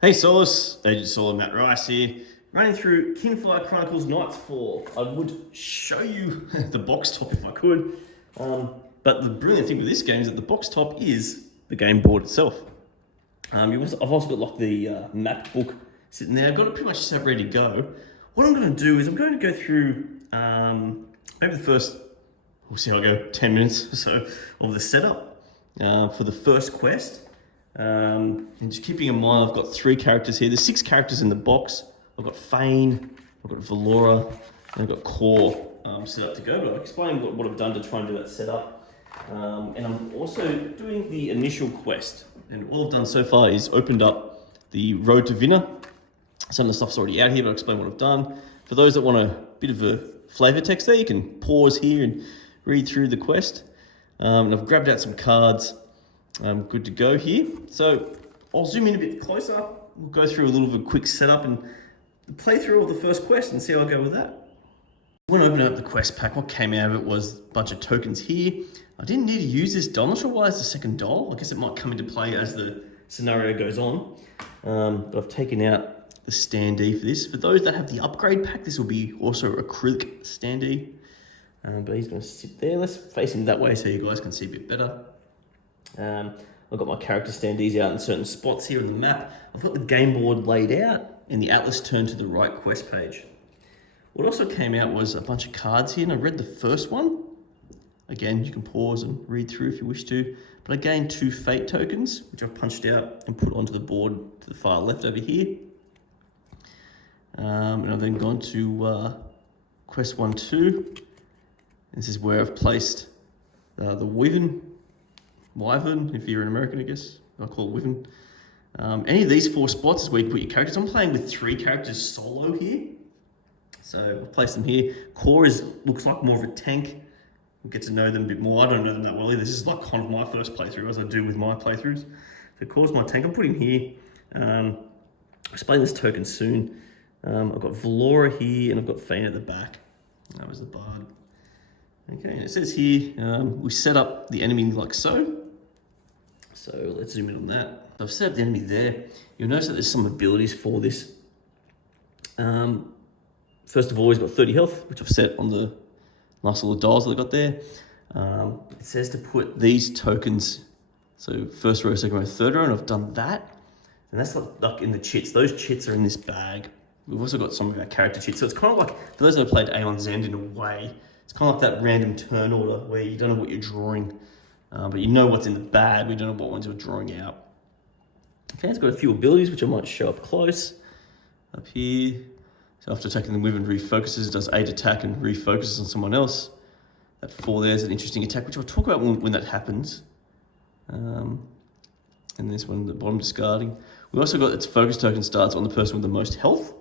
Hey Soloists, Agent Solo Matt Rice here, running through Kinfire Chronicles Nights 4. I would show you the box top if I could, but the brilliant thing with this game is that the box top is the game board itself. I've also got like the map book sitting there. I've got it pretty much set ready to go. What I'm going to do is I'm going to go through maybe the first, we'll see how I go, 10 minutes or so of the setup for the first quest. And just keeping in mind, I've got 3 characters here. There's 6 characters in the box. I've got Feyn, I've got Valora, and I've got Khora set up to go. But I'll explain what I've done to try and do that setup. And I'm also doing the initial quest. And all I've done so far is opened up the Road to Vinner. Some of the stuff's already out here, but I'll explain what I've done. For those that want a bit of a flavor text there, you can pause here and read through the quest. And I've grabbed out some cards. I'm good to go here. So I'll zoom in a bit closer. We'll go through a little bit of a quick setup and the playthrough of the first quest and see how I go with that. When I opened up the quest pack, what came out of it was a bunch of tokens here. I didn't need to use this doll. I'm not sure why it's the second doll. I guess it might come into play as the scenario goes on. But I've taken out the standee for this. For those that have the upgrade pack, this will be also acrylic standee. But he's going to sit there. Let's face him that way so you guys can see a bit better. I've got my character standees out in certain spots here on the map. I've got the game board laid out and the atlas turned to the right quest page. What also came out was a bunch of cards here, and I read the first one. Again, you can pause and read through if you wish to. But I gained 2 fate tokens, which I've punched out and put onto the board to the far left over here. And I've then gone to quest 1-2. This is where I've placed the Wyvern, if you're an American, I guess. I call it Wyvern. Any of these 4 spots is where you put your characters. I'm playing with 3 characters solo here. So I'll place them here. Khora looks like more of a tank. We'll get to know them a bit more. I don't know them that well either. This is like kind of my first playthrough, as I do with my playthroughs. So Khora's my tank. I'm putting here. I'll explain this token soon. I've got Valora here, and I've got Feyn at the back. That was the bard. Okay, and it says here, we set up the enemy like so. So let's zoom in on that. I've set up the enemy there. You'll notice that there's some abilities for this. First of all, he's got 30 health, which I've set on the nice little dials that I got there. It says to put these tokens, so first row, second row, third row, and I've done that. And that's like in the chits. Those chits are in this bag. We've also got some of our character chits. So it's kind of like, for those that have played Aeon's End in a way, it's kind of like that random turn order where you don't know what you're drawing, but you know what's in the bag. We don't know what ones you're drawing out. Okay, it's got a few abilities which I might show up close. Up here, so after attacking the Wyvern refocuses, it does 8 attack and refocuses on someone else. That 4 there is an interesting attack, which I'll talk about when that happens. And this one at the bottom, discarding. We also got its focus token starts on the person with the most health.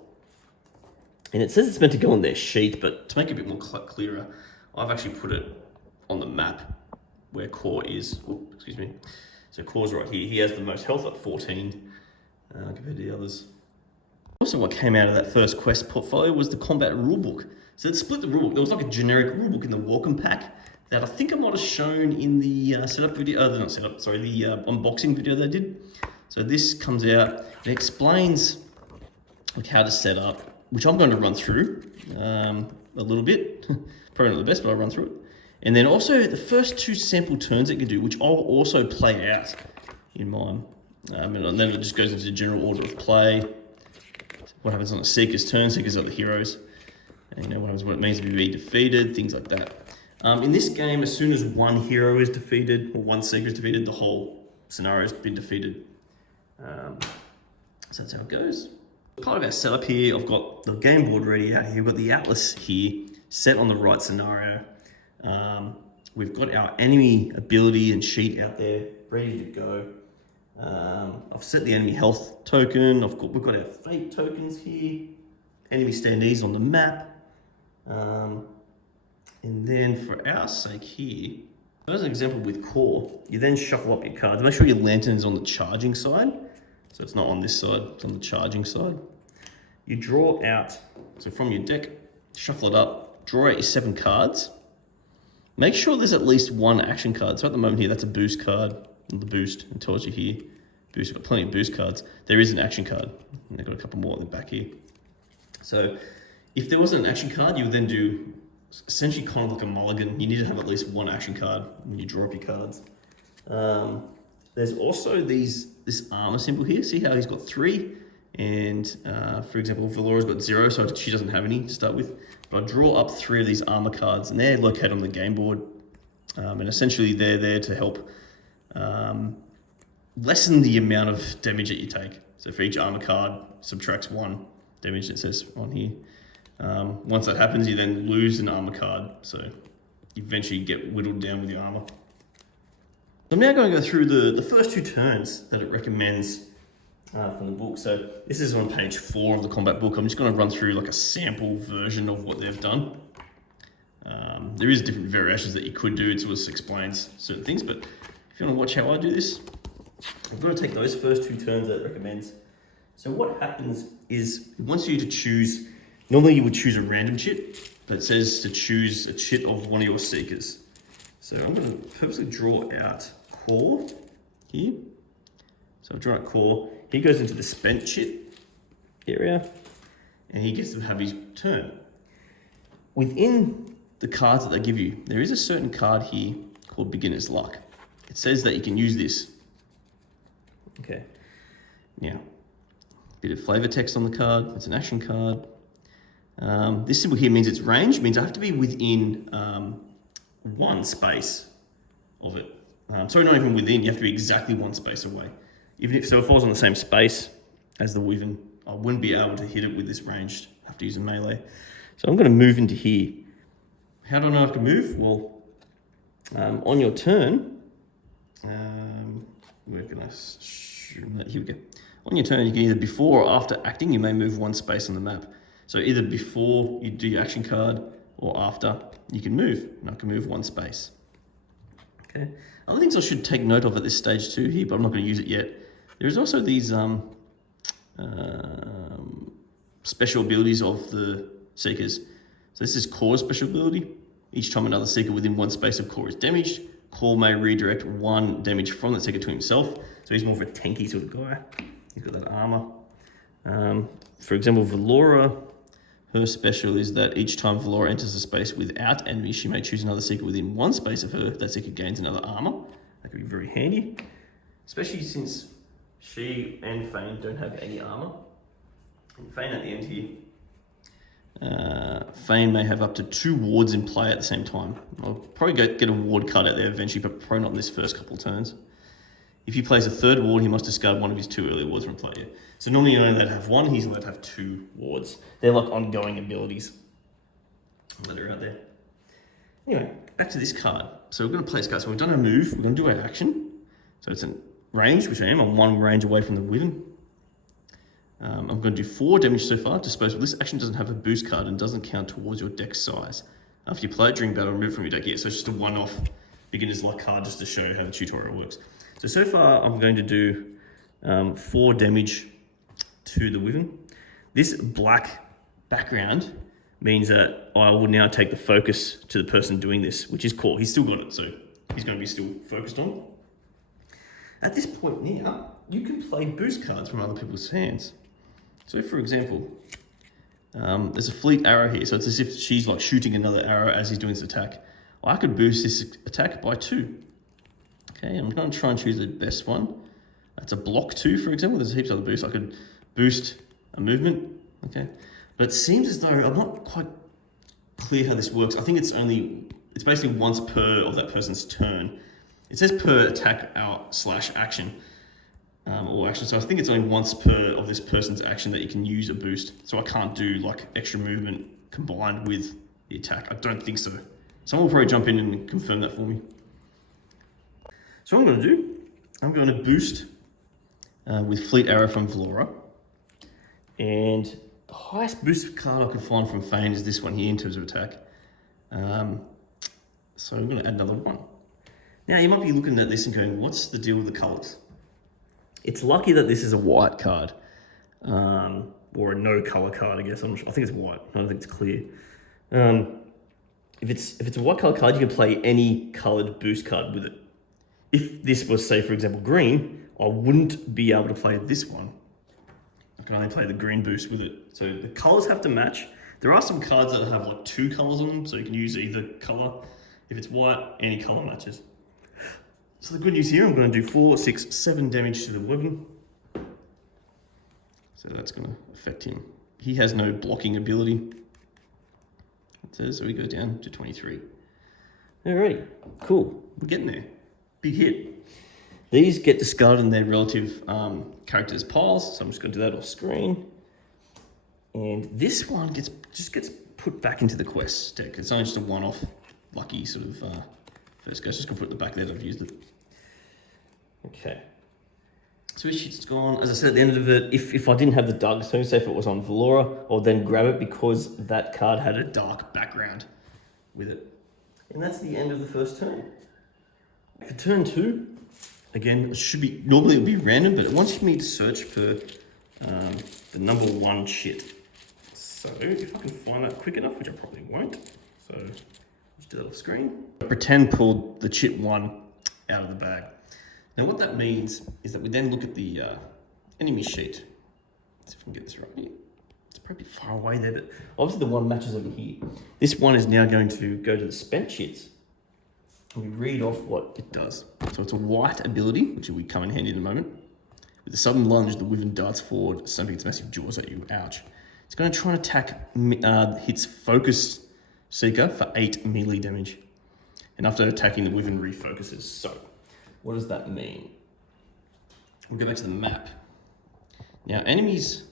And it says it's meant to go on their sheet, but to make it a bit more clearer, I've actually put it on the map where Khora is. Ooh, excuse me. So Khora's right here. He has the most health at 14 compared to the others. Also, what came out of that first quest portfolio was the combat rulebook. So it split the rulebook. There was like a generic rulebook in the welcome pack that I think I might have shown in the setup video. Not setup, sorry, the unboxing video they did. So this comes out. It explains like how to set up, which I'm going to run through a little bit. Probably not the best, but I'll run through it. And then also the first 2 sample turns it can do, which I'll also play out in mine. And then it just goes into the general order of play. What happens on a Seeker's turn. Seekers are the heroes. And you know what it means to be defeated, things like that. In this game, as soon as one hero is defeated, or one Seeker is defeated, the whole scenario has been defeated. So that's how it goes. Part of our setup here, I've got the game board ready out here. We've got the atlas here, set on the right scenario. We've got our enemy ability and sheet out there, ready to go. I've set the enemy health token. We've got our fate tokens here. Enemy standees on the map. And then for our sake here, as an example with Khora, you then shuffle up your cards. Make sure your lantern is on the charging side. So it's not on this side, it's on the charging side. You draw out, so from your deck, shuffle it up, draw out your 7 cards. Make sure there's at least 1 action card. So at the moment here, that's a boost card. The boost, it tells you here, boost. Got plenty of boost cards. There is an action card. And they've got a couple more at the back here. So if there wasn't an action card, you would then do essentially kind of like a mulligan. You need to have at least one action card when you draw up your cards. There's also this armor symbol here. See how he's got 3? And for example, Valora's got 0, so she doesn't have any to start with. But I draw up 3 of these armor cards, and they're located on the game board. And essentially they're there to help lessen the amount of damage that you take. So for each armor card, subtracts 1 damage, it says on here. Once that happens, you then lose an armor card. So you eventually get whittled down with your armor. So I'm now going to go through the first 2 turns that it recommends from the book. So this is on page 4 of the combat book. I'm just going to run through like a sample version of what they've done. There is different variations that you could do. It sort of explains certain things, but if you want to watch how I do this, I'm going to take those first 2 turns that it recommends. So what happens is it wants you to choose, normally you would choose a random chit, but it says to choose a chit of one of your seekers. So I'm going to purposely draw out Khora here. So I'll draw out Khora. He goes into the spent chit area, and he gets to have his turn. Within the cards that they give you, there is a certain card here called Beginner's Luck. It says that you can use this. Okay. Now, a bit of flavor text on the card. It's an action card. This symbol here means it's range. It means I have to be within 1 space of it. Sorry, not even within. You have to be exactly 1 space away. If I was on the same space as the Wyvern, I wouldn't be able to hit it with this ranged. I have to use a melee. So I'm going to move into here. How do I know I can move? Well, on your turn, where can I zoom that? Here we go. On your turn, you can either before or after acting, you may move 1 space on the map. So either before you do your action card or after, you can move. And I can move 1 space. Okay. Other things I should take note of at this stage too here, but I'm not going to use it yet. There's also these special abilities of the Seekers. So this is Khora's special ability. Each time another Seeker within 1 space of Khora is damaged, Khora may redirect 1 damage from that Seeker to himself. So he's more of a tanky sort of guy. He's got that armor. For example, Valora, her special is that each time Valora enters a space without enemies, she may choose another Seeker within 1 space of her. That Seeker gains another armor. That could be very handy, especially since she and Feyn don't have any armor. And Feyn at the end here, Feyn may have up to 2 wards in play at the same time. I'll probably get a ward card out there eventually, but probably not in this first couple of turns. If he plays a 3rd ward, he must discard 1 of his 2 early wards from play. So normally you're only allowed to have 1, he's allowed to have 2 wards. They're like ongoing abilities that are out there. Anyway, back to this card. So we're going to play this card. So we've done our move, we're going to do our action. So it's in range, which I am. I'm 1 range away from the Wyvern. I'm going to do 4 damage so far. Disposable. This action doesn't have a boost card and doesn't count towards your deck size. After you play it during battle, remove it from your deck. Yeah, so it's just a one-off beginner's luck card just to show how the tutorial works. So far I'm going to do 4 damage to the Wyvern. This black background means that I will now take the focus to the person doing this, which is Khora. He's still got it, so he's going to be still focused on. At this point now, you can play boost cards from other people's hands. So for example, there's a fleet arrow here, so it's as if she's like shooting another arrow as he's doing this attack. I could boost this attack by 2. Okay, I'm going to try and choose the best one. That's a block 2, for example. There's heaps of other boosts. I could boost a movement, okay? But it seems as though I'm not quite clear how this works. I think it's basically once per of that person's turn. It says per attack out / action. Or action, so I think it's only once per of this person's action that you can use a boost. So I can't do like extra movement combined with the attack. I don't think so. Someone will probably jump in and confirm that for me. So what I'm going to do, I'm going to boost with Fleet Arrow from Valora. And the highest boost card I could find from Feyn is this one here in terms of attack. So I'm going to add another one. Now you might be looking at this and going, what's the deal with the colours? It's lucky that this is a white card, or a no color card, I guess. I think it's white. I don't think it's clear. If it's a white color card, you can play any colored boost card with it. If this was, say, for example, green, I wouldn't be able to play this one. I can only play the green boost with it. So the colors have to match. There are some cards that have like 2 colors on them, so you can use either color. If it's white, any color matches. So the good news here, I'm going to do 4, 6, 7 damage to the Wyvern. So that's going to affect him. He has no blocking ability. It says, so he goes down to 23. Alrighty, cool. We're getting there. Big hit. These get discarded in their relative characters' piles, so I'm just going to do that off screen. And this one just gets put back into the quest deck. It's only just a one-off lucky sort of first go. Just going to put it at the back there that I've used it. Okay. So his shit's gone. As I said at the end of it, if I didn't have the dark stone, say if it was on Valora, I would then grab it because that card had a dark background with it. And that's the end of the first turn. For turn 2, again, it should be, normally it would be random, but it wants me to search for the number 1 chit. So if I can find that quick enough, which I probably won't, so just do that off screen. Pretend pulled the chit 1 out of the bag. Now what that means is that we then look at the enemy sheet. Let's see if I can get this right here. It's probably far away there, but obviously the one matches over here. This one is now going to go to the spent chits. And we read off what it does. So it's a white ability, which will come in handy in a moment. With a sudden lunge, the Wyvern darts forward, stamping its massive jaws at you. Ouch. It's going to try and attack, hits Focus Seeker for 8 melee damage. And after attacking, the Wyvern refocuses. So, what does that mean? We'll go back to the map. Now, enemies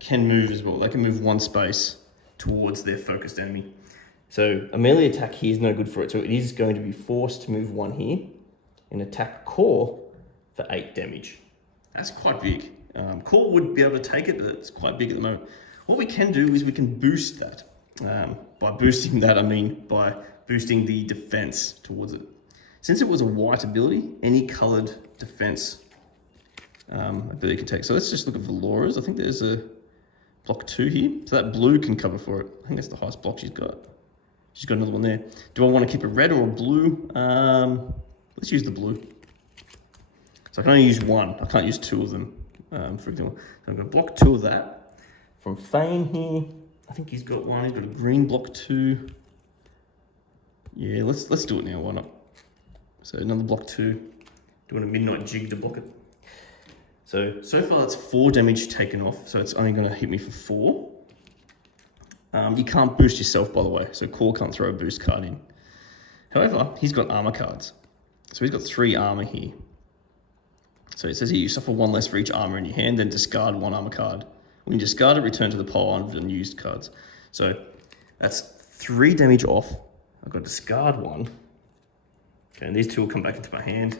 can move as well. They can move 1 space towards their focused enemy. So a melee attack here is no good for it. So it is going to be forced to move 1 here and attack Khora for 8 damage. That's quite big. Khora would be able to take it, but it's quite big at the moment. What we can do is we can boost that. By boosting that, I mean by boosting the defense towards it. Since it was a white ability, any colored defense ability can take. So let's just look at Valora's. I think there's a block 2 here. So that blue can cover for it. I think that's the highest block she's got. She's got another one there. Do I want to keep a red or a blue? Let's use the blue. So I can only use 1. I can't use 2 of them, for example. So I'm going to block 2 of that. From Feyn here, I think he's got 1. He's got a green block 2. Yeah, let's do it now. Why not? So another block 2. Doing a midnight jig to block it. So far that's 4 damage taken off. So it's only going to hit me for 4. You can't boost yourself, by the way, so Khora can't throw a boost card in. However, he's got armor cards. So he's got 3 armor here. So it says here, you suffer 1 less for each armor in your hand, then discard 1 armor card. When you discard it, return to the pile of unused cards. So that's 3 damage off. I've got to discard 1. Okay, and these 2 will come back into my hand.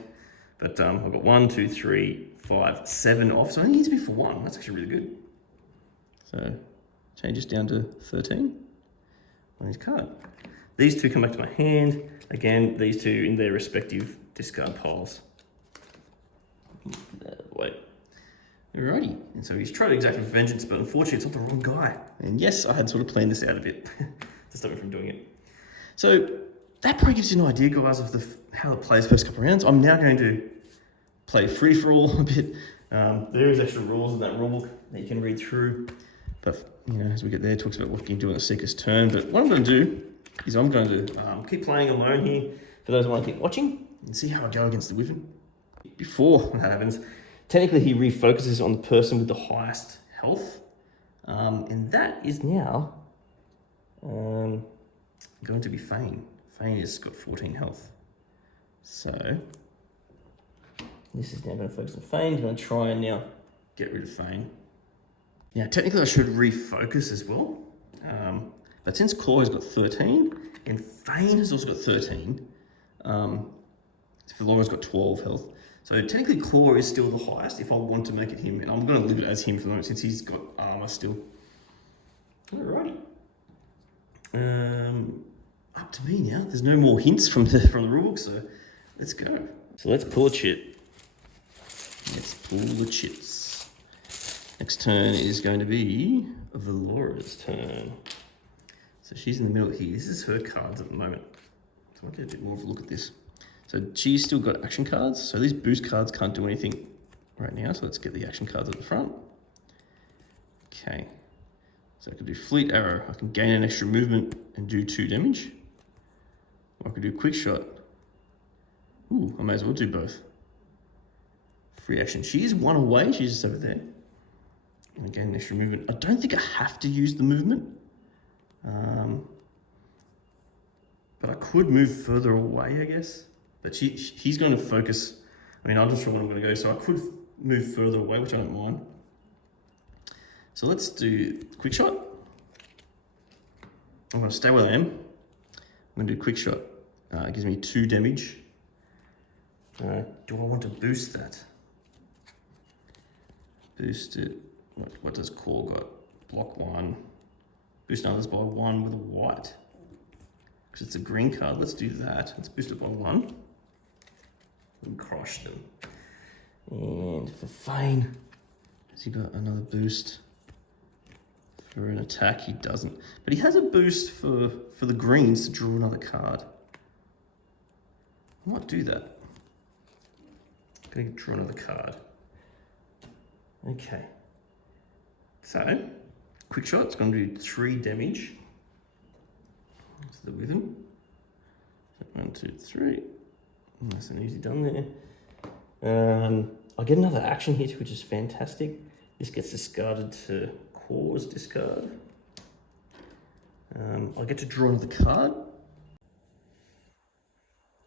But I've got 1, 2, 3, 5, 7 off. So I only need to be for 1. That's actually really good. So changes down to 13 on his card. These 2 come back to my hand. Again, these 2 in their respective discard piles. Wait. Alrighty. And so he's tried to exact vengeance, but unfortunately it's not the wrong guy. And yes, I had sort of planned this out a bit to stop me from doing it. So that probably gives you an idea, guys, of how it plays first couple of rounds. I'm now going to play free-for-all a bit. There is extra rules in that rulebook that you can read through. But, you know, as we get there, it talks about what you can do on a Seeker's turn. But what I'm going to do is I'm going to keep playing alone here for those who want to keep watching and see how I go against the Wyvern. Before that happens, technically he refocuses on the person with the highest health. And that is now going to be Feyn. Feyn has got 14 health. So this is now going to focus on Feyn. I'm going to try and now get rid of Feyn. Now, technically I should refocus as well. But since Khora has got 13, and Feyn has also got 13, Valora's got 12 health. So technically Khora is still the highest if I want to make it him. And I'm going to leave it as him for the moment since he's got armor still. Alrighty. Up to me now. There's no more hints from the rulebook, so let's go. So let's pull a chit. Let's pull the chits. Next turn is going to be Valora's turn. So she's in the middle here. This is her cards at the moment. So I'll get a bit more of a look at this. So she's still got action cards. So these boost cards can't do anything right now. So let's get the action cards at the front. Okay. So I can do Fleet Arrow. I can gain an extra movement and do 2 damage. Or I could do Quick Shot. Ooh, I may as well do both. Free action. She is 1 away. She's just over there. And gain an extra movement. I don't think I have to use the movement. But I could move further away, I guess. But he's going to focus. I mean, I'm not sure where I'm going to go, so I could move further away, which I don't mind. So let's do Quick Shot. I'm going to stay where I am. I'm going to do Quick Shot. It gives me 2 damage. Do I want to boost that? Boost it. What does Khora got? Block 1. Boost others by 1 with a white. Because it's a green card. Let's do that. Let's boost it by 1. And crush them. And for Feyn, has he got another boost? For an attack, he doesn't. But he has a boost for the greens to draw another card. I might do that. Gonna draw another card. Okay. So, Quick Shot's gonna do 3 damage. That's the Wyvern. 1, 2, 3. Nice and easy done there. I get another action hit, which is fantastic. This gets discarded to Khora's discard. I get to draw another card.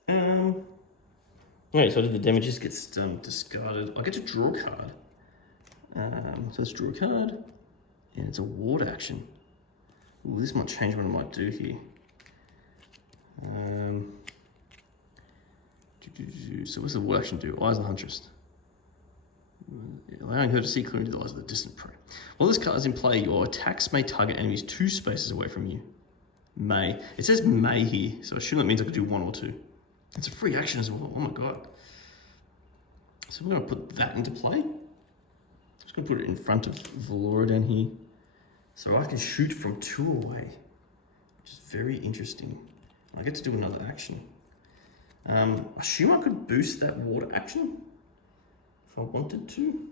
Okay, so I did the damage, just gets discarded. I get to draw a card. So let's draw a card. And it's a ward action. Ooh, this might change what I might do here. So what's the ward action do? Eyes of the Huntress. Allowing her to see clearly into the eyes of the distant prey. While this card is in play, your attacks may target enemies 2 spaces away from you. May. It says may here, so I assume that means I could do 1 or 2. It's a free action as well. Oh my god. So we're going to put that into play. Just going to put it in front of Valora down here. So I can shoot from 2 away, which is very interesting. I get to do another action. I assume I could boost that water action if I wanted to.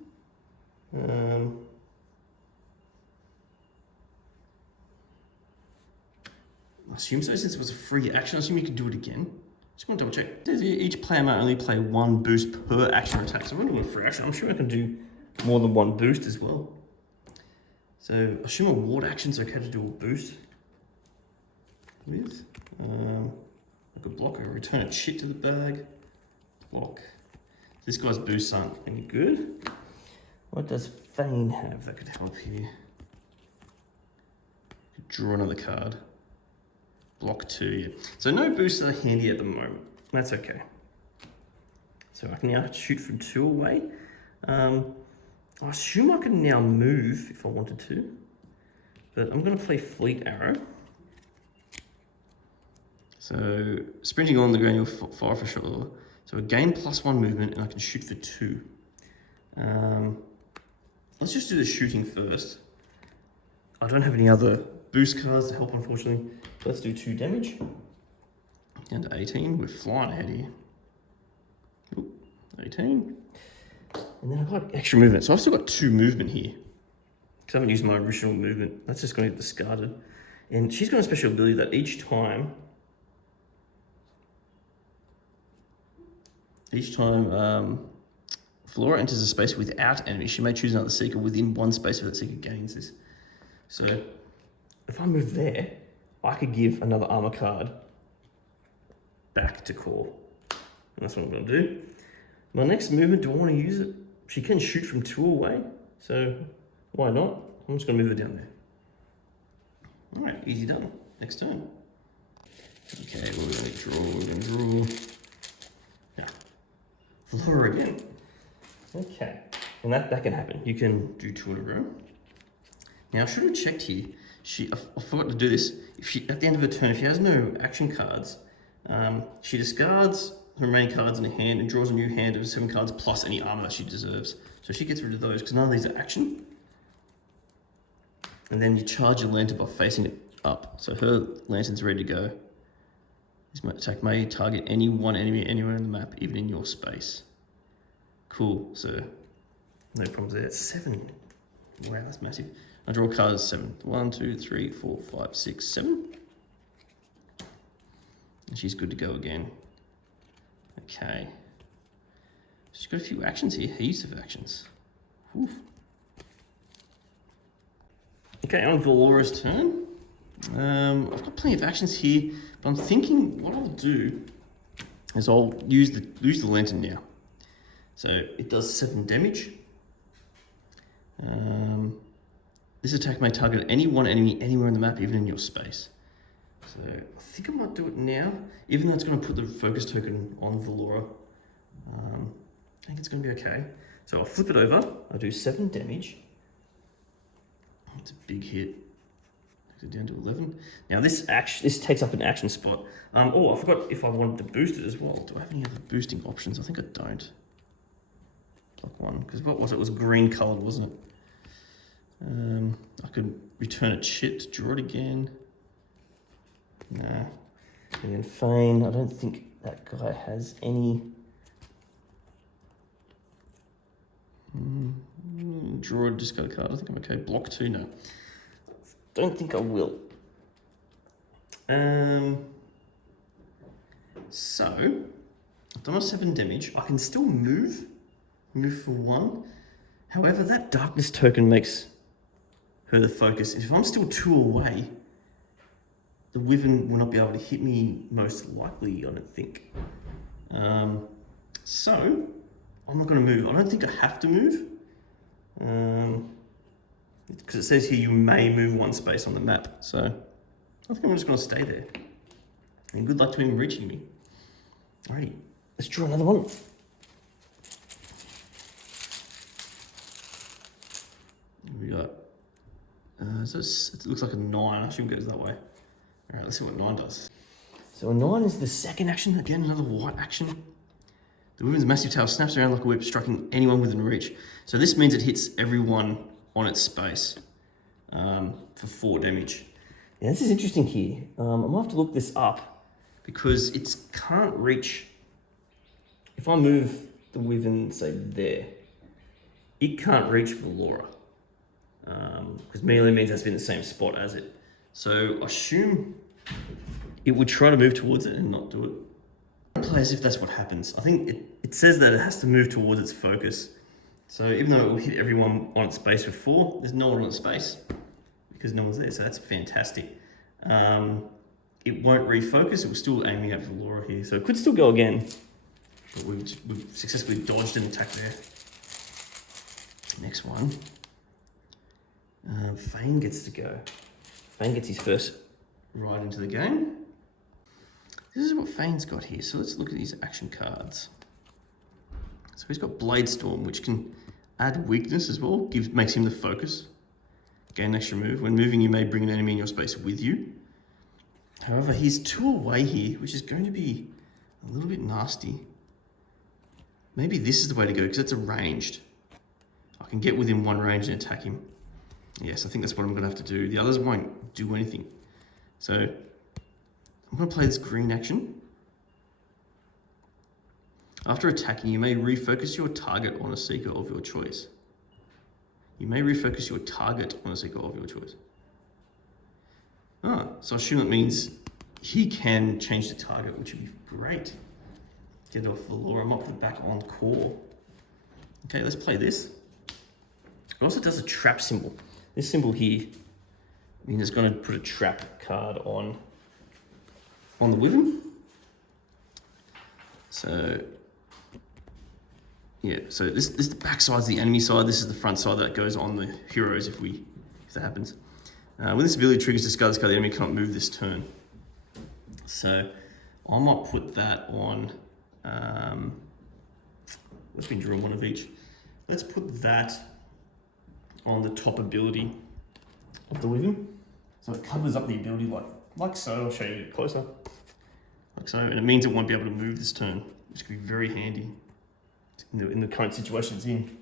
I assume so, since it was a free action. I assume you could do it again. Just want to double check. Each player may only play 1 boost per action or attack. So I'm doing a free action. I'm sure I can do more than 1 boost as well. So I assume a ward action's okay to do a boost with. I could block or return a chit to the bag. Block. This guy's boosts aren't any good. What does Feyn have that could help here? Could draw another card. Block 2, yeah. So no boosts are handy at the moment. That's okay. So I can now shoot from 2 away. I assume I can now move if I wanted to. But I'm going to play Fleet Arrow. So sprinting on the ground, you'll fire for sure. So I gain +1 movement and I can shoot for 2. Let's just do the shooting first. I don't have any other boost cards to help, unfortunately. Let's do 2 damage. Down to 18. We're flying ahead here. Ooh, 18. And then I've got extra movement. So I've still got 2 movement here. Because I haven't used my original movement. That's just going to get discarded. And she's got a special ability that each time Valora enters a space without enemies, she may choose another seeker within 1 space if that seeker gains this. So if I move there, I could give another armor card back to Khora. And that's what I'm going to do. My next movement, do I want to use it? She can shoot from 2 away, so why not? I'm just going to move her down there. All right, easy done. Next turn. Okay, we're going to draw. Now, Valora again. Okay, and that can happen. You can do 2 in a row. Now, I should have checked here. I forgot to do this. At the end of her turn, if she has no action cards, she discards her remaining cards in her hand and draws a new hand of 7 cards plus any armor that she deserves. So she gets rid of those because none of these are action. And then you charge your lantern by facing it up. So her lantern's ready to go. This attack may target any one enemy anywhere on the map, even in your space. Cool, so no problems there. 7. Wow, that's massive. I draw cards 7. 1, 2, 3, 4, 5, 6, 7. And she's good to go again. Okay. She's got a few actions here, heaps of actions. Whew. Okay, on Valora's turn. I've got plenty of actions here, but I'm thinking what I'll do is I'll use the lantern now. So it does 7 damage. This attack may target any one enemy anywhere on the map, even in your space. So I think I might do it now, even though it's going to put the focus token on Valora. I think it's going to be okay. So I'll flip it over. I'll do 7 damage. It's a big hit. Takes it down to 11. Now this takes up an action spot. Oh, I forgot if I wanted to boost it as well. Do I have any other boosting options? I think I don't. Block 1, because what was it? It was green coloured, wasn't it? I could return a chit, draw it again. Nah. And then Feyn, I don't think that guy has any. Draw, discard a card. I think I'm okay. Block 2, no. Don't think I will. So, I've done my 7 damage. I can still move. Move for 1. However, that darkness token makes her the focus. If I'm still 2 away, the Wyvern will not be able to hit me, most likely, I don't think. So, I'm not going to move. I don't think I have to move. Because it says here you may move 1 space on the map. So, I think I'm just going to stay there. And good luck to him reaching me. Alrighty, let's draw another one. We got, so it looks like a 9, I assume it goes that way. All right, let's see what 9 does. So a 9 is the second action, again, another white action. The Wyvern's massive tail snaps around like a whip, striking anyone within reach. So this means it hits everyone on its space for 4 damage. Now this is interesting here. I might have to look this up because it can't reach, if I move the Wyvern, say there, it can't reach Valora. Because melee means that's been in the same spot as it. So I assume it would try to move towards it and not do it. Play as if that's what happens. I think it says that it has to move towards its focus. So even though it will hit everyone on its space with 4, there's no one on its space because no one's there. So that's fantastic. It won't refocus. It was still aiming at Valora here. So it could still go again. But we've successfully dodged an attack there. Next one. Feyn gets to go. Feyn gets his first ride into the game. This is what Feyn's got here. So let's look at his action cards. So he's got Blade Storm, which can add weakness as well. Makes him the focus. Gain an extra move. When moving, you may bring an enemy in your space with you. However, he's 2 away here, which is going to be a little bit nasty. Maybe this is the way to go, because it's a ranged. I can get within 1 range and attack him. Yes, I think that's what I'm going to have to do. The others won't do anything. So, I'm going to play this green action. After attacking, you may refocus your target on a seeker of your choice. You may refocus your target on a seeker of your choice. So I assume that means he can change the target, which would be great. Get off Valora. I might put it back on core. Okay, let's play this. It also does a trap symbol. This symbol here means it's going to put a trap card on the Wyvern. So, yeah, so this the back side's the enemy side. This is the front side that goes on the heroes if that happens. When this ability triggers, discard this card, the enemy cannot move this turn. So I might put that on, let's be draw 1 of each. Let's put that on the top ability of the Wyvern. So it covers up the ability like so. I'll show you closer. Like so, and it means it won't be able to move this turn, which could be very handy in the current situation it's in.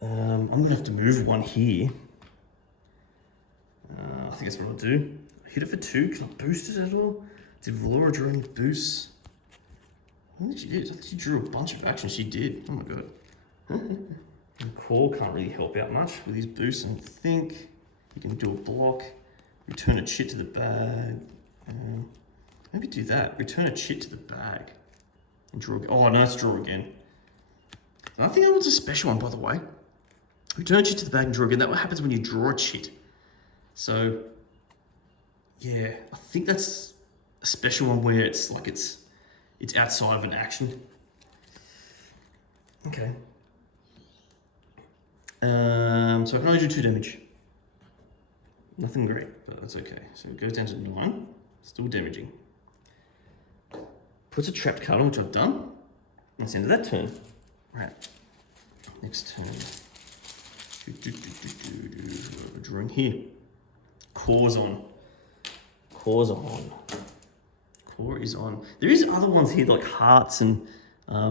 I'm gonna have to move 1 here. I think that's what I'll do. Hit it for 2. Can I boost it at all? Did Valora draw any boosts? I think she did. I think she drew a bunch of actions. She did. Oh my god. And Khora can't really help out much with his boosts. I don't think. You can do a block. Return a chit to the bag. Maybe do that. Return a chit to the bag. And draw. Oh, no, it's draw again. And I think that was a special one, by the way. Return a chit to the bag and draw again. That's what happens when you draw a chit. So, yeah, I think that's a special one where it's like it's outside of an action. Okay. So I can only do 2 damage. Nothing great, but that's okay. So it goes down to 9. Still damaging. Puts a trapped card on, which I've done. That's the end of that turn. Right. Next turn. We're drawing here. Khora's on. Khora's on. Khora is on. There is other ones here like hearts and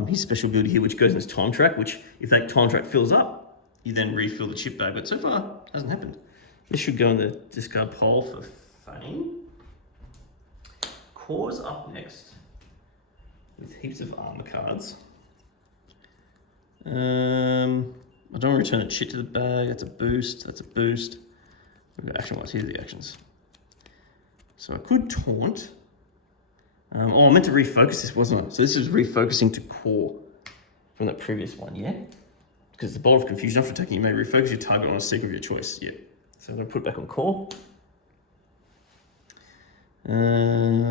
his special ability here, which goes in his time track, which if that time track fills up, you then refill the chip bag. But so far, it hasn't happened. This should go in the discard pile for Feyn. Khora's up next with heaps of armor cards. I don't want to return a chit to the bag. That's a boost. That's a boost. We've got action wise. Here are the actions. So I could taunt. I meant to refocus this, wasn't I? So this is refocusing to Khora from that previous one, yeah? Because the Bolt of Confusion, after attacking, you may refocus your target on a secret of your choice. Yeah. So I'm going to put it back on Khora.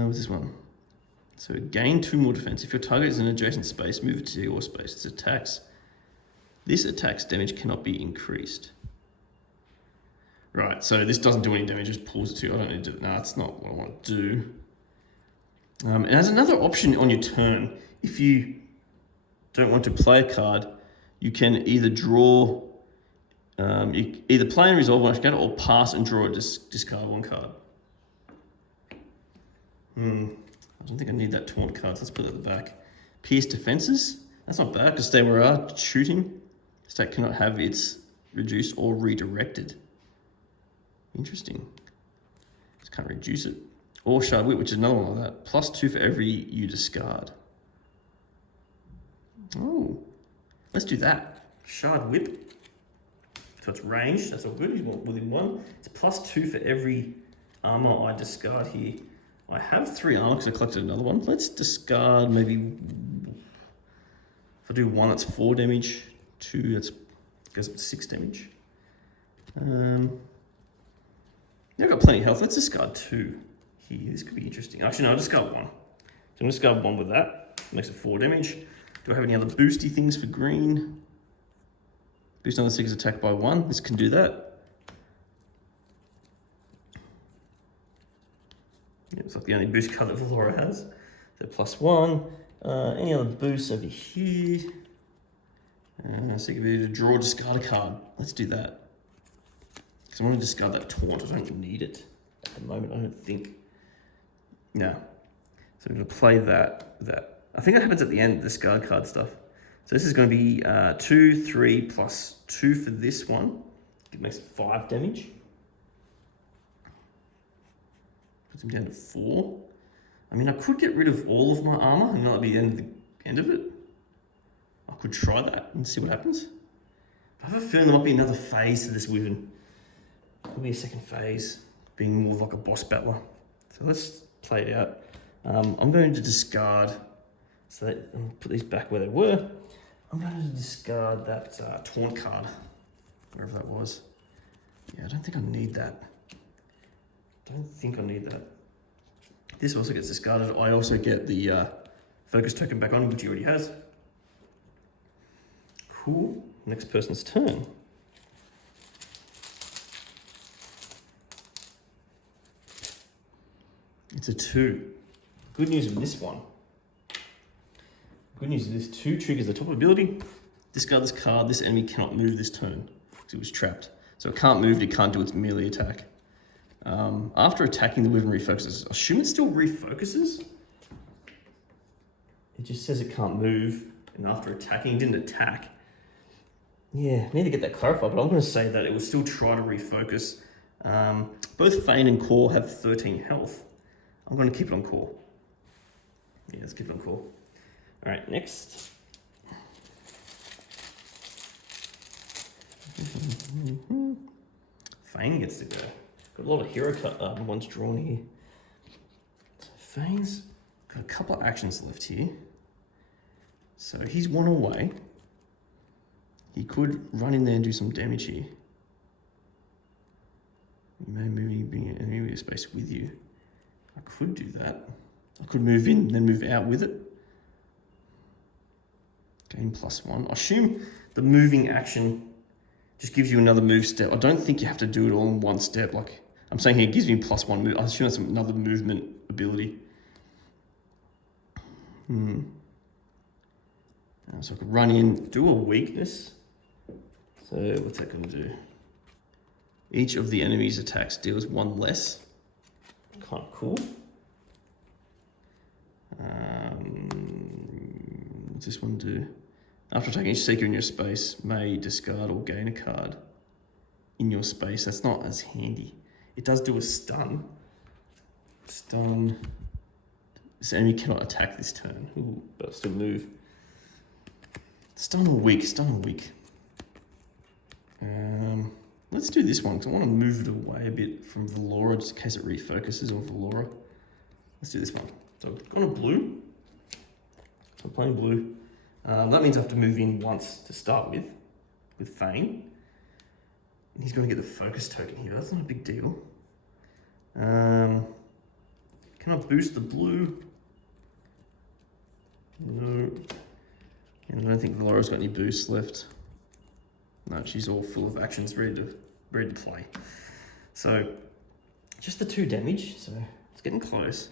What's this one? So gain 2 more defense. If your target is in an adjacent space, move it to your space. This attack's damage cannot be increased. Right, so this doesn't do any damage, just pulls it to. I don't need to. No, that's not what I want to do. And as another option on your turn, if you don't want to play a card, you can either draw, you either play and resolve one card or pass and draw a discard 1 card. I don't think I need that taunt card, so let's put that at the back. Pierce defenses, that's not bad because they were shooting. Stat cannot have its reduced or redirected. Interesting. Just can't reduce it. Or Shard Whip, which is another one like that. +2 for every you discard. Oh, let's do that. Shard Whip. So it's ranged, that's all good. He's within 1. It's +2 for every armor I discard here. I have 3 armor because I collected another one. Let's discard maybe, if I do 1, that's 4 damage. 2, that's goes up to 6 damage. Yeah, I've got plenty of health. Let's discard 2 here. This could be interesting. Actually, no, I'll discard 1. So I'm going to discard 1 with that. Makes it 4 damage. Do I have any other boosty things for green? Boost another 6 attack by 1. This can do that. Yeah, it's like the only boost card that Valora has. So +1. Any other boosts over here? So you can be able to draw, discard a card. Let's do that. Because I want to discard that taunt. I don't need it at the moment, I don't think. No. So I'm going to play that. I think that happens at the end, discard card stuff. So this is going to be 2, 3, plus 2 for this one. It makes it 5 damage. Puts him down to 4. I mean, I could get rid of all of my armor and that'll be the end of it. I could try that and see what happens. I have a feeling there might be another phase to this Wyvern. There'll be a second phase, being more like a boss battler. So let's play it out. I'm going to discard, so that, I'll put these back where they were. I'm going to discard that taunt card, wherever that was. Yeah, I don't think I need that. This also gets discarded. I also get the focus token back on, which he already has. Cool. Next person's turn. It's a 2. Good news with this one. Good news is this 2 triggers the top ability. Discard this card. This enemy cannot move this turn because it was trapped. So it can't move. It can't do its melee attack. After attacking, the Wyvern refocuses. I assume it still refocuses. It just says it can't move. And after attacking, it didn't attack. Yeah, I need to get that clarified, but I'm going to say that it will still try to refocus Both Feyn and Khora have 13 health. I'm going to keep it on Khora. Yeah, let's keep it on Khora. All right, next. Feyn gets to go. Got a lot of hero ones drawn here. So Feyn's got a couple of actions left here. So he's one away. He could run in there and do some damage here. You may move, bring an enemy to space with you. I could do that. I could move in, then move out with it. Gain +1. I assume the moving action just gives you another move step. I don't think you have to do it all in one step. Like I'm saying here, it gives me +1 move. I assume that's another movement ability. So I could run in, do a weakness. So what's that going to do? Each of the enemy's attacks deals 1 less. Kind of cool. What's this one do? After attacking each seeker in your space, may discard or gain a card in your space. That's not as handy. It does do a stun. Stun. This enemy cannot attack this turn. Ooh, but still move. Stun or weak. Stun or weak. Let's do this one because I want to move it away a bit from Valora just in case it refocuses on Valora. Let's do this one. So I've gone to blue. So I'm playing blue. That means I have to move in once to start with Feyn. And he's going to get the focus token here. That's not a big deal. Can I boost the blue? No. And I don't think Valora's got any boosts left. No, she's all full of actions, ready to play. So, just the 2 damage, so it's getting close.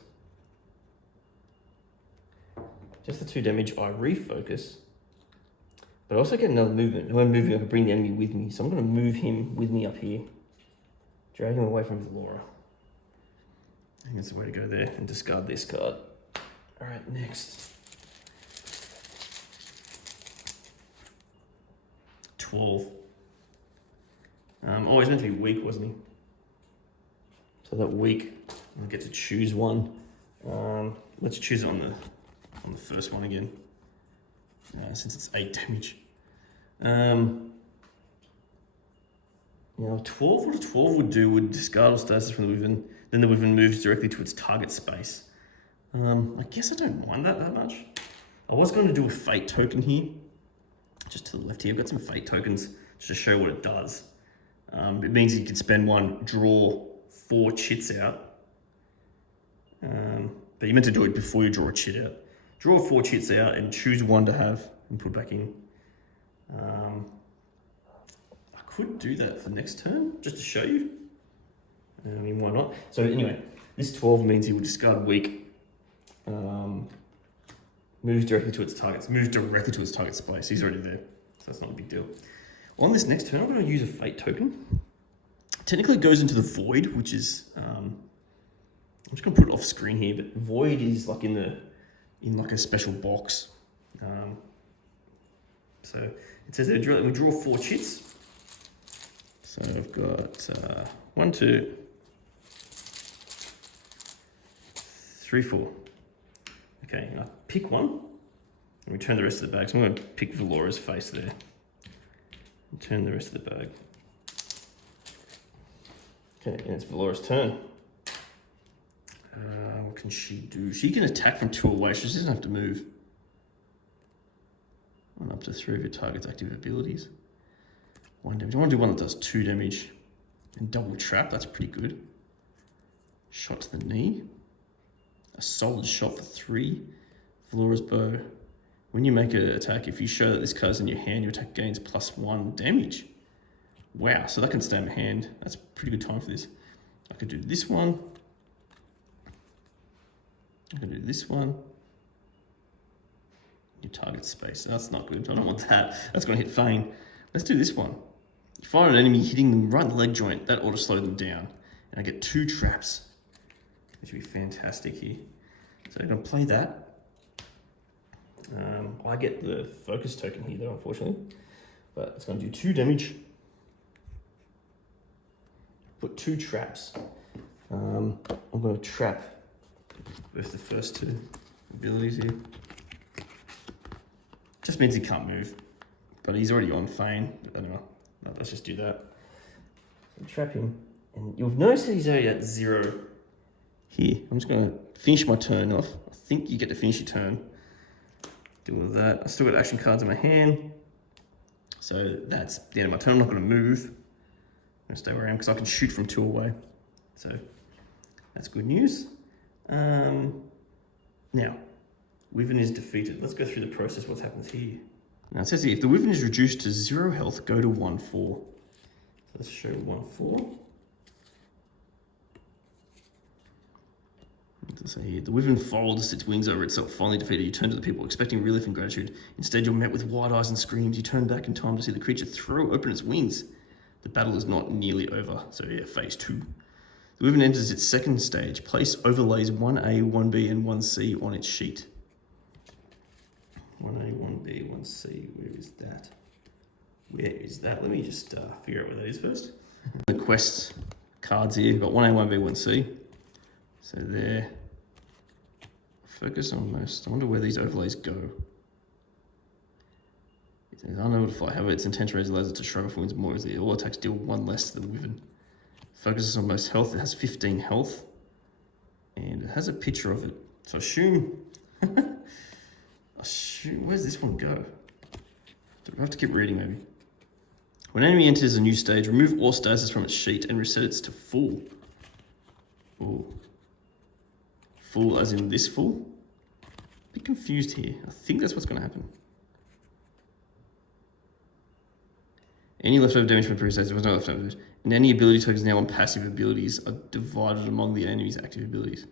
Just the 2 damage, I refocus. But I also get another movement. When I'm moving, I can bring the enemy with me. So I'm going to move him with me up here. Drag him away from Valora. I think that's the way to go there, and discard this card. Alright, next. 12. Oh, he's meant to be weak, wasn't he? So that weak, I get to choose one. Let's choose it on the first one again. Since it's 8 damage. Now 12, what a 12 would do would discard all status from the Wyvern, then the Wyvern moves directly to its target space. I guess I don't mind that much. I was going to do a fate token here. Just to the left here, I've got some fate tokens just to show what it does. It means you can spend 1, draw 4 chits out. But you meant to do it before you draw a chit out. Draw 4 chits out and choose 1 to have and put back in. I could do that for next turn, just to show you. I mean, why not? So anyway, this 12 means he will discard weak. Moves directly to its target. Moves directly to its target space. He's already there, so that's not a big deal. On this next turn, I'm going to use a fate token. Technically, it goes into the void, which is I'm just going to put it off screen here. But void is like in like a special box. So it says that we draw 4 chits. So I've got 1, 2, 3, 4. Okay, I pick one, and we turn the rest of the bag. So I'm going to pick Valora's face there. And turn the rest of the bag. Okay, and it's Valora's turn. What can she do? She can attack from 2 away. She doesn't have to move. And up to 3 of your target's active abilities. 1 damage. I want to do one that does 2 damage. And double trap, that's pretty good. Shot to the knee. A solid shot for 3. Valora's bow. When you make an attack, if you show that this card's in your hand, your attack gains +1 damage. Wow, so that can stay in my hand. That's a pretty good time for this. I could do this one. I can do this one. Your target space. That's not good. I don't want that. That's going to hit Feyn. Let's do this one. You fire an enemy hitting them right in the leg joint. That ought to slow them down. And I get 2 traps. Which would be fantastic here. So I'm going to play that. I get the focus token here though, unfortunately. But it's going to do 2 damage. put 2 traps. I'm going to trap with the first 2 abilities here. Just means he can't move, but he's already on Feyn. Anyway, let's just do that. So trap him, and you'll notice that he's already at 0 here. I'm just going to finish my turn off. I think you get to finish your turn. Do all of that. I still got action cards in my hand, so that's the end of my turn. I'm not going to move. I'm going to stay where I am because I can shoot from 2 away. So that's good news. Now, Wyvern is defeated. Let's go through the process, what happens here. Now it says here, if the Wyvern is reduced to 0 health, go to 1-4. So let's show 1-4. So here, the Wyvern folds its wings over itself, finally defeated. You turn to the people, expecting relief and gratitude. Instead, you're met with wide eyes and screams. You turn back in time to see the creature throw open its wings. The battle is not nearly over. So yeah, phase 2. The Wyvern enters its second stage. Place overlays 1A, 1B, and 1C on its sheet. 1A, 1B, 1C, where is that? Where is that? Let me just figure out where that is first. The quest cards here, you've got 1A, 1B, 1C. So there. Focus on most. I wonder where these overlays go. It's unable to fly. However, its intention allows it to shrug off wings more easily. All attacks deal 1 less to the Wyvern. Focuses on most health. It has 15 health. And it has a picture of it. So assume... where's this one go? Do I have to keep reading maybe? When an enemy enters a new stage, remove all statuses from its sheet and reset it to full. Ooh. Full as in this full? A bit confused here. I think that's what's going to happen. Any leftover damage from previous stages, there was no leftover damage. And any ability tokens now on passive abilities are divided among the enemy's active abilities.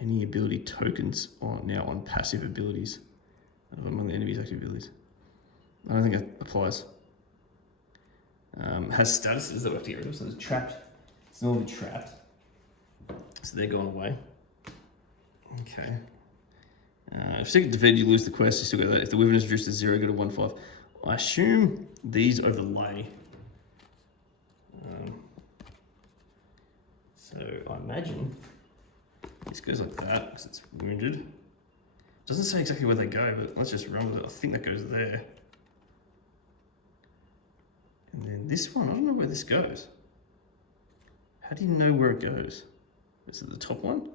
Any ability tokens are now on passive abilities among the enemy's active abilities. I don't think that applies. Has statuses that we have to get rid of. So it's trapped. It's normally trapped. So they're going away. Okay. If second defeated, you lose the quest. You still got that. If the Wyvern is reduced to 0, go to 1-5. I assume these overlay. So I imagine this goes like that because it's wounded. Doesn't say exactly where they go, but let's just run with it. I think that goes there. And then this one, I don't know where this goes. How do you know where it goes? Is it the top one?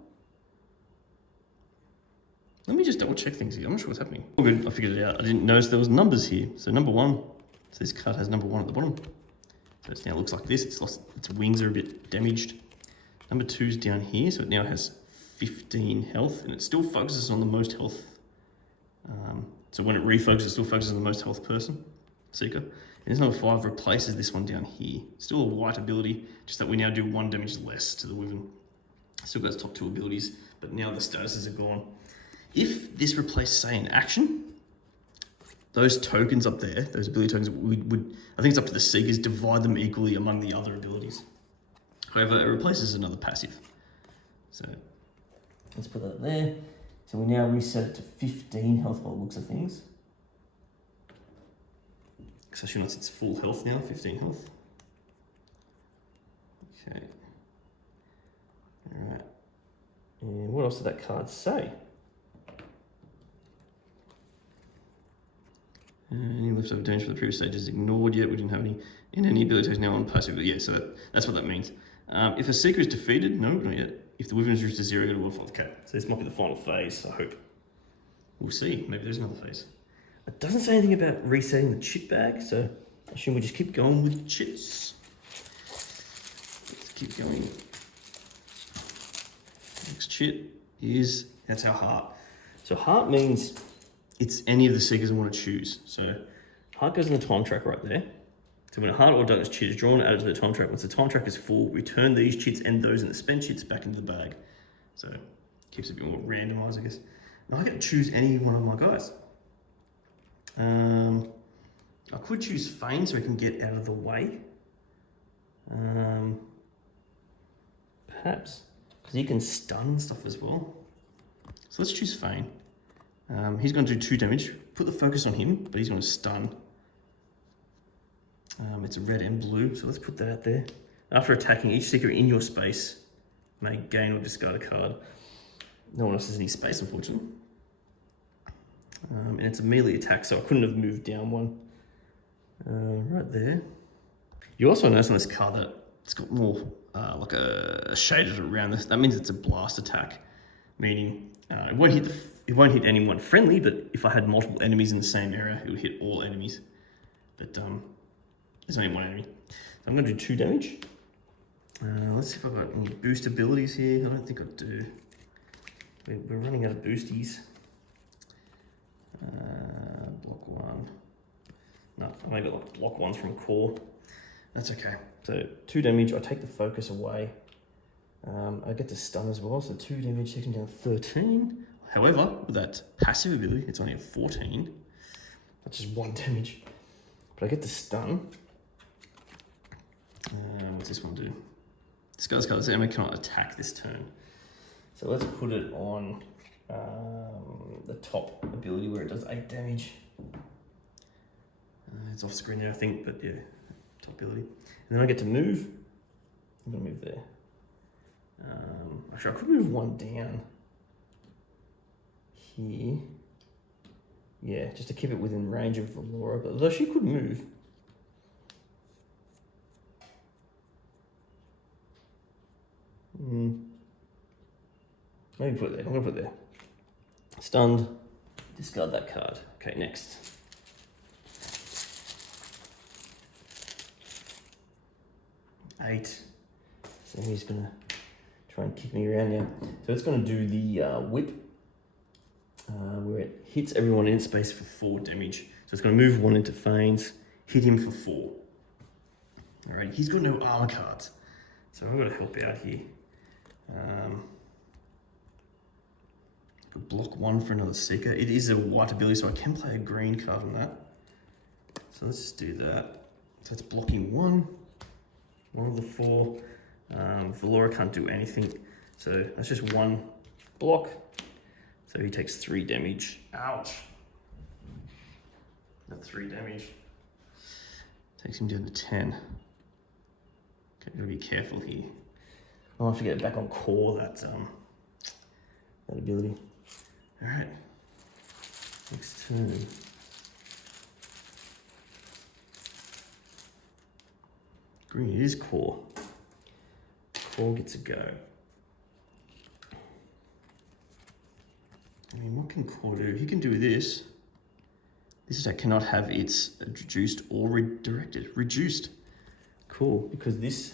Let me just double check things here. I'm not sure what's happening. Oh, good, I figured it out. I didn't notice there was numbers here. So number 1, so this card has number 1 at the bottom. So it now looks like this. It's lost, its wings are a bit damaged. Number 2 is down here, so it now has 15 health, and it still focuses on the most health. So when it refocuses, it still focuses on the most health person, Seeker. And this number 5 replaces this one down here. Still a white ability, just that we now do 1 damage less to the Wyvern. Still got its top 2 abilities, but now the statuses are gone. If this replaced, say, an action, those tokens up there, those ability tokens, I think it's up to the Seekers, divide them equally among the other abilities. However, it replaces another passive. So let's put that there. So we now reset it to 15 health by the looks of things. So I assume that's its full health now, 15 health. Okay. All right. And what else did that card say? Any leftover damage from the previous stage is ignored yet. We didn't have any. And any abilities now on passive. But yeah, so that's what that means. If a Seeker is defeated, no, not yet. If the Wyvern is reduced to 0, go to 1-5. Okay, so this might be the final phase, I hope. We'll see. Maybe there's another phase. It doesn't say anything about resetting the chit bag, so I assume we just keep going with chits. Let's keep going. Next chit is, that's our heart. So heart means it's any of the Seekers I want to choose. So heart goes in the time track right there. So when a heart or darkness chit is drawn and added to the time track, once the time track is full, return these chits and those in the spent chits back into the bag. So it keeps it a bit more randomized, I guess. Now I get to choose any one of my guys. I could choose Feyn so we can get out of the way. Perhaps, because he can stun stuff as well. So let's choose Feyn. He's going to do 2 damage. Put the focus on him, but he's going to stun. It's a red and blue, so let's put that out there. After attacking, each seeker in your space may gain or discard a card. No one else has any space, unfortunately. And it's a melee attack, so I couldn't have moved down one. Right there. You also notice on this card that it's got more like a shaded around this. That means it's a blast attack, meaning it won't hit anyone friendly, but if I had multiple enemies in the same area, it would hit all enemies. But there's only one enemy. So I'm going to do 2 damage. Let's see if I've got any boost abilities here. I don't think I do. We're running out of boosties. Block 1. No, I maybe like block 1s from core. That's okay. So 2 damage, I take the focus away. I get to stun as well, so 2 damage takes me down to 13. However, with that passive ability, it's only a 14. That's just 1 damage. But I get to stun. What's this one do? Discard card, this enemy cannot attack this turn. So let's put it on the top ability where it does 8 damage. It's off screen there, I think, but yeah, top ability. And then I get to move. I'm gonna move there. Actually, I could move 1 down here. Yeah, just to keep it within range of Valora, but though she could move. Maybe put it there. I'm gonna put it there. Stunned. Discard that card. Okay, next. Eight. So he's gonna try and kick me around now. So it's gonna do the whip, where it hits everyone in space for 4 damage. So it's gonna move 1 into Feyn's, hit him for 4. Alright, he's got no armor cards, so I've got to help out here. Block 1 for another seeker. It is a white ability, so I can play a green card on that. So let's just do that. So it's blocking 1 of the 4. Valora can't do anything, so that's just 1 block. So he takes 3 damage. Ouch. That 3 damage. Takes him down to 10. Okay, gotta be careful here. I'll have to get it back on core, that ability. Alright. Next turn. Green, it is core. Core gets a go. I mean, what can core do? He can do this. This attack cannot have its reduced or redirected. Reduced. Cool, because this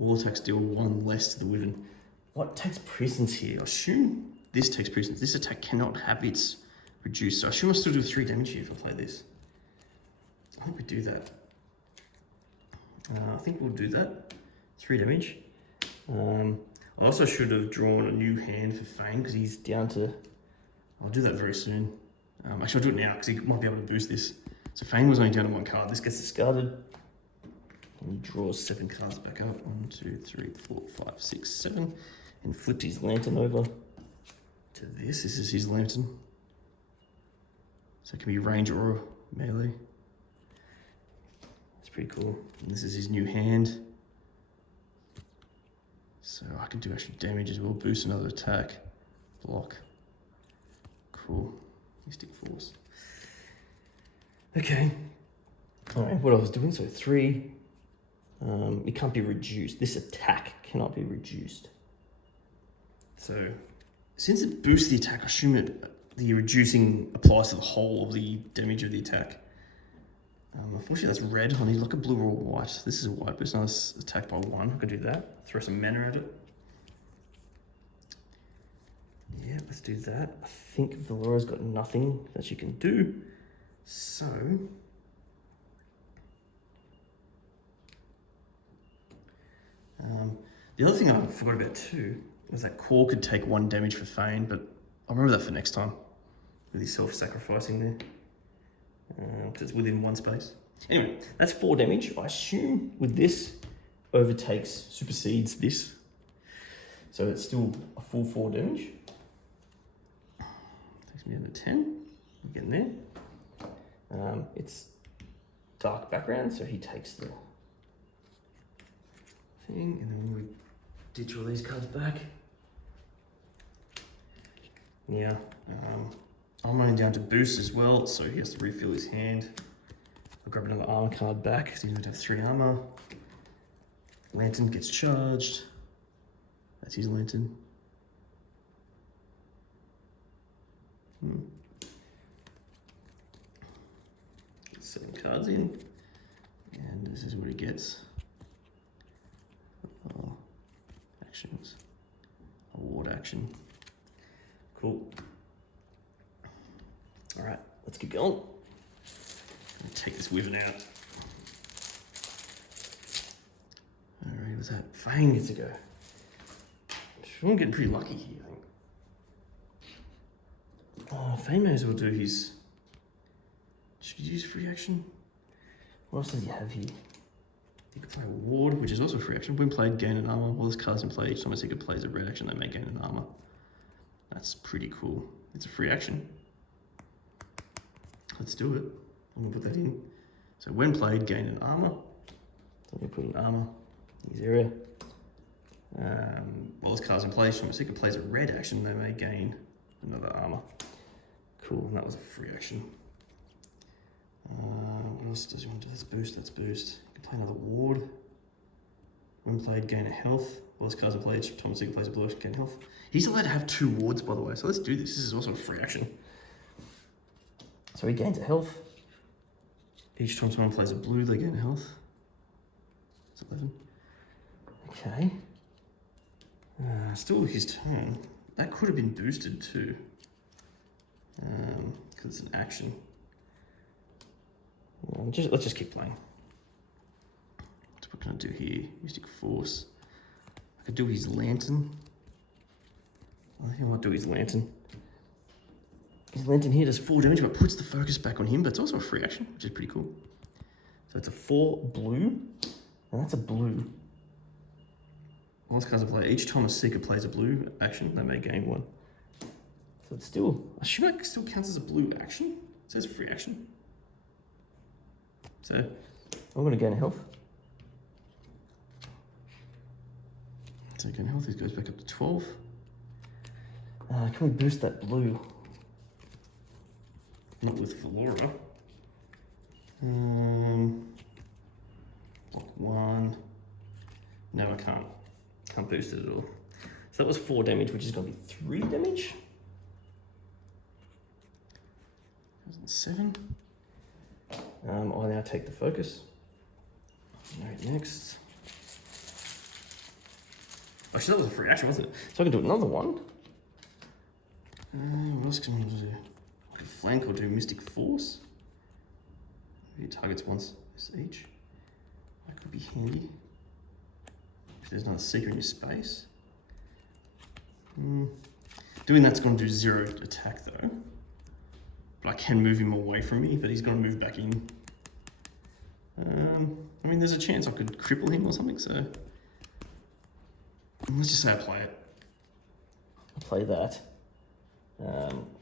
all attacks deal 1 less to the Wyvern. What takes precedence here? I assume this takes precedence. This attack cannot have its reduced. So I assume I still do 3 damage here if I play this. I think we do that. I think we'll do that. 3 damage. I also should have drawn a new hand for Feyn because he's down to... I'll do that very soon. Actually, I'll do it now because he might be able to boost this. So Feyn was only down to 1 card. This gets discarded. And he draws 7 cards back up. 1, 2, 3, 4, 5, 6, 7. And flips his lantern over to this. This is his lantern. So it can be range or melee. It's pretty cool. And this is his new hand. So I can do extra damage as well. Boost another attack. Block. Cool. Mystic Force. Okay. Alright, what I was doing, so 3. It can't be reduced. This attack cannot be reduced. So, since it boosts the attack, I assume the reducing applies to the whole of the damage of the attack. Unfortunately, that's red. I need like a blue or a white. This is a white boost. Now it's attacked by 1. I could do that. Throw some mana at it. Yeah, let's do that. I think Valora's got nothing that she can do. So... the other thing I forgot about too was that core could take 1 damage for Feyn, but I'll remember that for next time. Really self-sacrificing there. Because it's within 1 space. Anyway, that's 4 damage. I assume with this, supersedes this. So it's still a full 4 damage. Takes me down to 10. I'm getting there. It's dark background, so he takes the thing, and then we ditch all these cards back. Yeah, I'm running down to boost as well, so he has to refill his hand. I'll grab another armor card back, because he's going to have 3 armor. Lantern gets charged. That's his lantern. 7 cards in, and this is what he gets. Actions. Award action. Cool. All right, let's get going. Take this Wyvern out. All right, what's that? Feyn gets to go. I'm getting pretty lucky here, I think. Oh, Feyn may as well do his... Should he use free action? What else does he have here? He could play a ward, which is also free action. When played, gain an armor. While this card's in play, each time a seeker plays a red action, they may gain an armor. That's pretty cool. It's a free action. Let's do it. I'm gonna put that in. So when played, gain an armor. So I'm gonna put an armor in this area. While this card's in play, each time a seeker plays a red action, they may gain another armor. Cool, and that was a free action. What else does he want to do? Let's boost, let's boost. You can play another ward. When played, gain a health. While this card's in play, each time a seeker plays a blue action, gain health. He's allowed to have 2 wards, by the way, so let's do this. This is also a free action. So he gains a health. Each time someone plays a blue, they gain a health. It's 11. Okay. Still his turn. That could have been boosted too. Because it's an action. Let's just keep playing. So what can I do here? Mystic Force. I could do his Lantern. I think I might do his Lantern. His Lantern here does 4 damage, but puts the focus back on him, but it's also a free action, which is pretty cool. So it's a 4 blue, and that's a blue. Once cards are played, each time a seeker plays a blue action, they may gain 1. So it's still, I assume it still counts as a blue action. It says free action. So I'm going to gain a health. So gain health, it goes back up to 12. Can we boost that blue? Not with Valora. Block 1. No, I can't. Can't boost it at all. So that was 4 damage, which is going to be 3 damage. 7. I'll now take the focus. Alright, next. Actually, that was a free action, wasn't it? So I can do another one. What else can we do? I could flank or do Mystic Force. Maybe it targets once each. That could be handy. If there's another seeker in your space. Doing that's going to do 0 attack though. But I can move him away from me, but he's going to move back in. I mean, there's a chance I could cripple him or something, so... Let's just say I play it. I'll play that.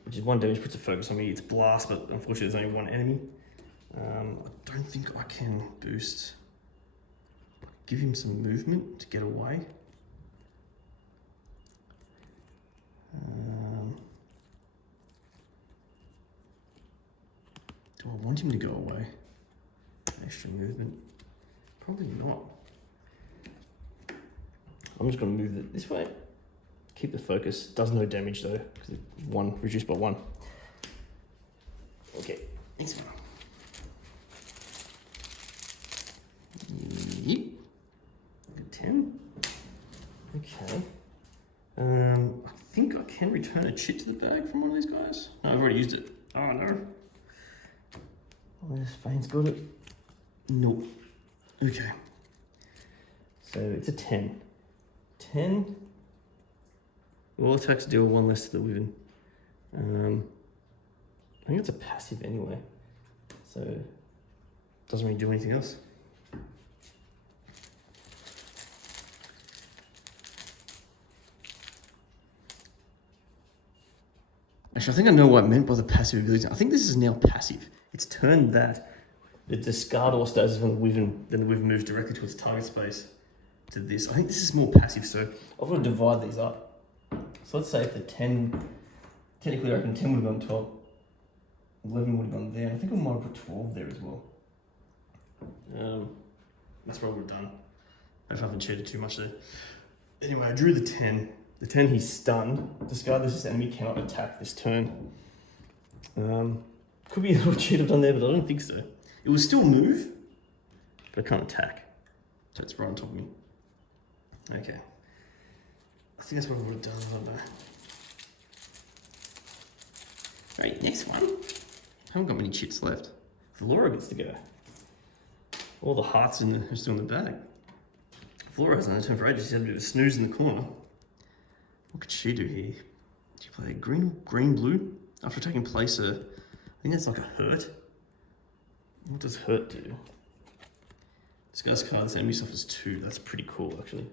Which is 1 damage, puts a focus on me. It's blast, but unfortunately there's only 1 enemy. I don't think I can boost. Give him some movement to get away. Do I want him to go away? Extra movement? Probably not. I'm just going to move it this way. Keep the focus. Does no damage though, because it's 1 reduced by 1. Okay, next one. Yep. 10. Okay. I think I can return a chit to the bag from one of these guys. No, I've already used it. Oh no. Oh, this Feyn's got it. Nope. Okay. So it's a 10. 10. All attacks deal 1 less to the Wyvern. I think it's a passive anyway. So it doesn't really do anything else. Actually, I think I know what I meant by the passive ability. I think this is now passive. It's turned that the discard all status from the Wyvern, then the Wyvern moves directly to its target space to this. I think this is more passive, so I've got to divide these up. So let's say for 10, technically I reckon 10 would have gone top, 11 would have gone there, and I think I might have put 12 there as well. That's what I would have done. If I haven't cheated too much there. Anyway, I drew the 10. The 10, he's stunned. Discard this enemy cannot attack this turn. Could be a little cheat I've done there, but I don't think so. It will still move, but it can't attack. So it's right on top of me. Okay. I think that's what I would have done, I don't know. Right, next one. I haven't got many chits left. Valora gets to go. All the hearts are still in the bag. Valora hasn't had a turn for ages. She's had a bit of a snooze in the corner. What could she do here? Do you play green, blue? After taking place, I think that's like a hurt. What does hurt do? Discuss card, this enemy suffers 2. That's pretty cool, actually.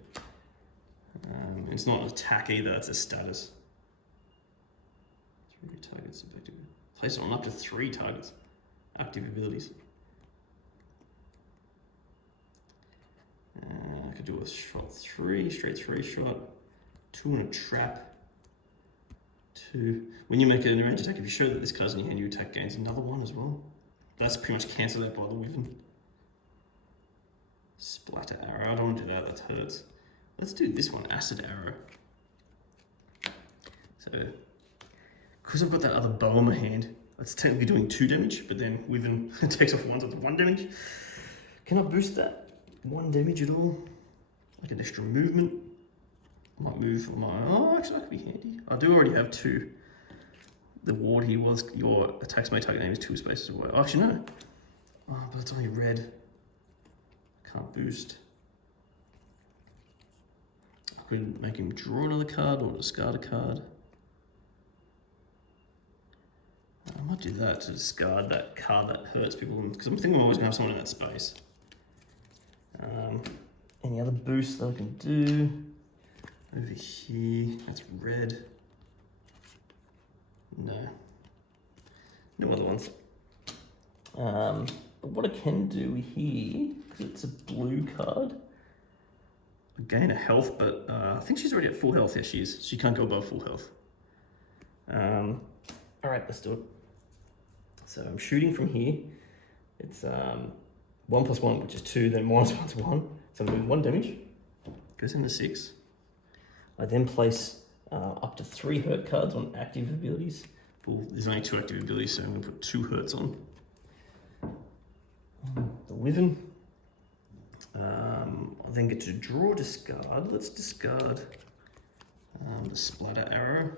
It's not an attack either, it's a status. 3 targets effective. Place it on up to 3 targets. Active abilities. I could do a shot 3, straight 3 shot. 2 and a trap. 2. When you make an range attack, if you show that this card's in your hand, your attack gains another 1 as well. That's pretty much cancelled out by the Wyvern. Splatter arrow. I don't want to do that, that hurts. Let's do this one, acid arrow. So, because I've got that other bow in my hand, that's technically doing 2 damage, but then Wyvern takes off 1, so it's 1 damage. Can I boost that 1 damage at all? Like an extra movement? I might move on my, oh, actually that could be handy. I do already have 2. The ward here was, your attacks may target name is 2 spaces away. Oh, actually no. Oh, but it's only red. Can't boost. I could make him draw another card or discard a card. I might do that to discard that card that hurts people, because I'm thinking I'm always going to have someone in that space. Any other boosts that I can do? Over here, that's red. No. No other ones. But what I can do here, because it's a blue card, I gain a health, but I think she's already at full health. Yes, she is. She can't go above full health. All right, let's do it. So I'm shooting from here. It's 1 + 1, which is 2, then -1 is 1. So I'm doing 1 damage. Goes into 6. I then place up to 3 hurt cards on active abilities. Well, there's only 2 active abilities, so I'm going to put 2 hurts on. The Wyvern. I then get to draw, discard. Let's discard the splatter arrow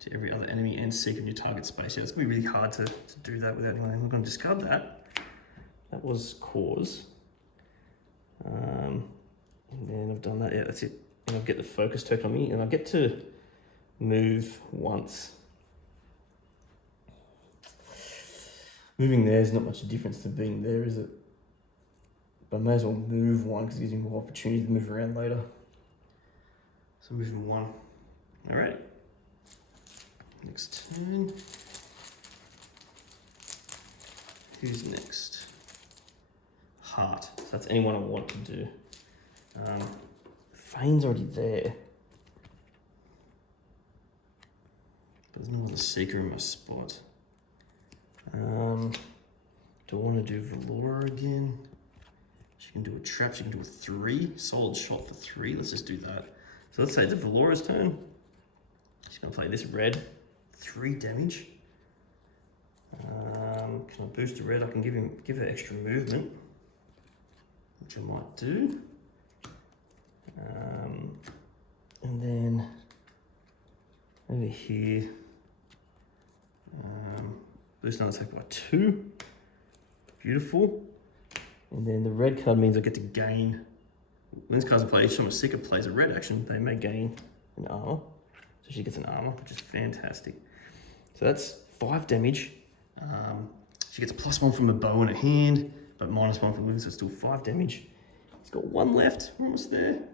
to every other enemy and seek a new target space. Yeah, it's going to be really hard to do that without anyone. I'm going to discard that. That was cause. And then I've done that. Yeah, that's it. And I'll get the focus token on me, and I get to move once. Moving there is not much difference to being there, is it? But I may as well move 1 because it gives me more opportunity to move around later. So moving 1. All right. Next turn. Who's next? Heart. So that's anyone I want to do. Feyn's already there. But there's no other seeker in my spot. Do I want to do Valora again? She can do a trap, she can do a 3. Solid shot for 3. Let's just do that. So let's say it's Valora's turn. She's going to play this red. 3 damage. Can I boost a red? I can give her extra movement, which I might do. And then over here, boost another attack by 2. Beautiful. And then the red card means I get to gain. When this card's in play, each time a seeker plays a red action, they may gain an armor. So she gets an armor, which is fantastic. So that's 5 damage. She gets a +1 from a bow in her hand, but -1 from Wyvern, so it's still 5 damage. He's got 1 left. We're almost there.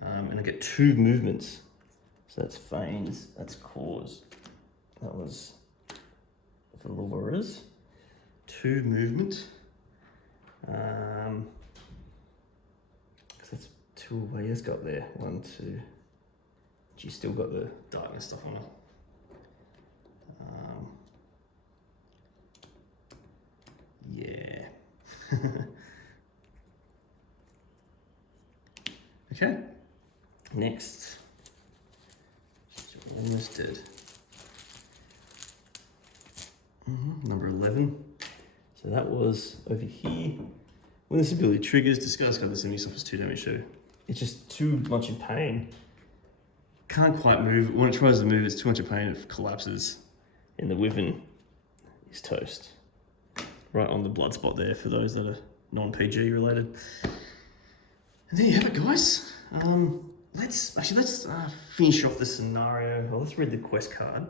And I get 2 movements. So that's Feyn's, that's Khora's. That was Valoras. 2 movement. That's 2 away. It's got there. 1, 2. She's still got the darkness stuff on it. Yeah. Okay. Next. Almost dead. Number 11. So that was over here. When this ability triggers, discard card this enemy suffers 2 damage. So it's just too much in pain. Can't quite move. When it tries to move, it's too much in pain. It collapses, and the Wyvern is toast. Right on the blood spot there for those that are non-PG related. And there you have it, guys. Let's finish off the scenario. Well, let's read the quest card.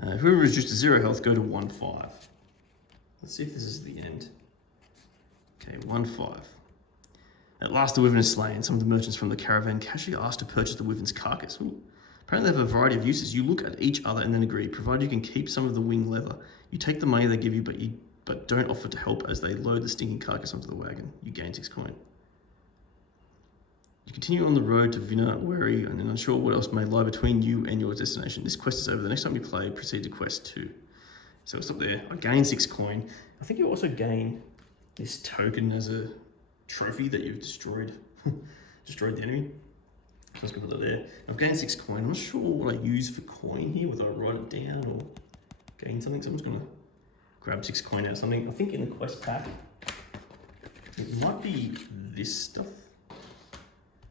Whoever is reduced to 0 health, go to 1-5. Let's see if this is the end. Okay, 1-5. At last the Wyvern is slain. Some of the merchants from the caravan casually asked to purchase the Wyvern's carcass. Ooh. Apparently they have a variety of uses. You look at each other and then agree. Provided you can keep some of the wing leather. You take the money they give you, but don't offer to help as they load the stinking carcass onto the wagon. You gain 6 coin. You continue on the road to Vina, wary and unsure what else may lie between you and your destination. This quest is over. The next time you play, proceed to quest 2. So we'll stop there. I gain 6 coin. I think you also gain this token as a trophy that you've destroyed the enemy. So let's go put that there. I've gained 6 coin. I'm not sure what I use for coin here, whether I write it down or gain something. So I'm just gonna grab 6 coin out of something. I think in the quest pack, it might be this stuff.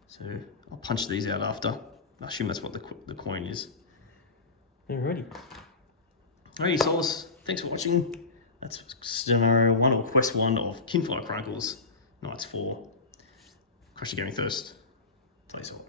So I'll punch these out after. I assume that's what the coin is. Alrighty. Alrighty, Solace. Thanks for watching. That's scenario 1 or quest 1 of Kinfire Chronicles, Nights 4. Crush the gaming thirst. Play Sol.